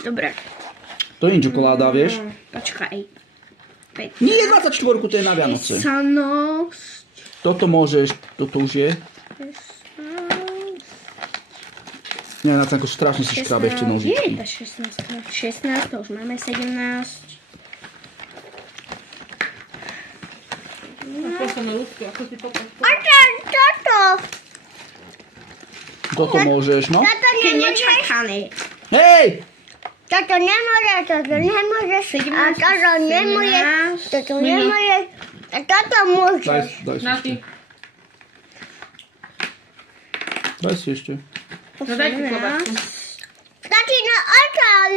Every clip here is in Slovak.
Dobre. To nie je čokoláda, vieš? Počkaj. Nie, 24, to je na Vianoce. 16. Toto môžeš, toto už je. Nie, na to ako strašne si škrábe ešte Je nožičky. tá 16. 16, to už máme 17. Posledné ľudské, ako si popaš. Toto. Toto môžeš, no. Toto Také nemôžeš. nečakané. Hej! Toto nemôžeš. Toto nemôžeš. A 17, toto nemôžeš. 17. Toto nemôžeš. A toto môžeš. Daj si Na ešte. ty. Daj si ešte. No daj ti klobásku. Tatino, otol.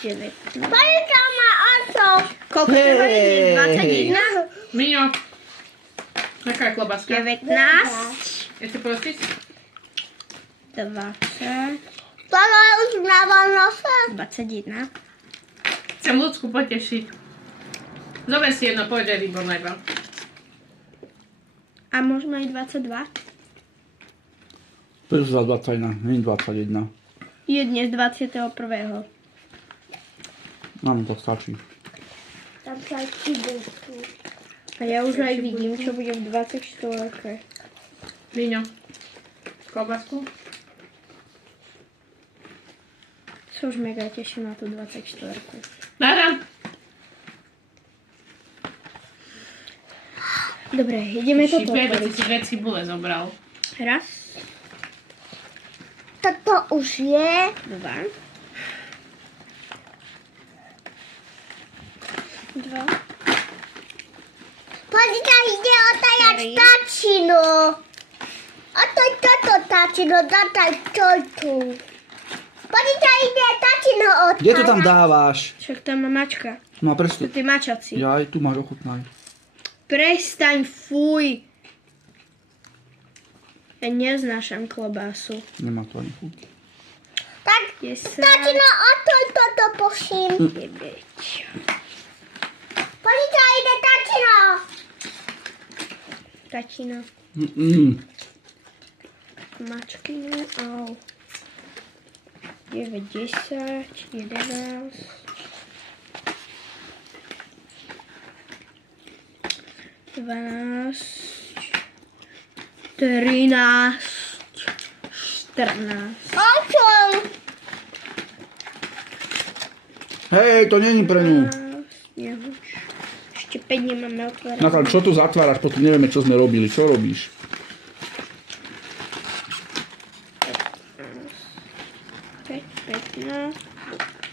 19. Polika má otol. Koľko treba vidieť? 21? Miňo. Aká je klobáska? 19. Ešte prostíš? 20. Toto je už na Vánoce. 21. Chcem ľudsku potešiť. Zober si jedno, povedz, že je výborné. A možno aj 22? To je za 21, nie 21. Je dnes 21. Nám to stačí. Tam sa idú tu. A ja už aj vidím, čo bude v 24. Miňo. Klobásku. Sa už mega teším na tú 24. Nahrám. Dobre, ideme toto Šipe, otvoriť. si dve cibule zobral. Raz, Toto už je. 2. 2. Počkaj, ide otajať Tri. tačinu. A to je toto tačino, dataj to tu. Počkaj, ide tačino otajať. Kde to tam dávaš? Však tam má mačka. No a prečo? To je mačací. Ja aj tu máš ochutnaj. Prestaň, fuj. Ja neznášam klobásu. Nemá to ani chuť. Tak, 10. tačino, o to toto prosím. 9. Počkaj, ide tačino. Tatino. Mačky, au. 9, 10, 11. 12, 13, 14. Osem. Hej, to není pre ňu. 15, nehuč. Ešte 5 nemáme otvorené. Natal, čo tu zatváraš? Potom nevieme, čo sme robili. Čo robíš?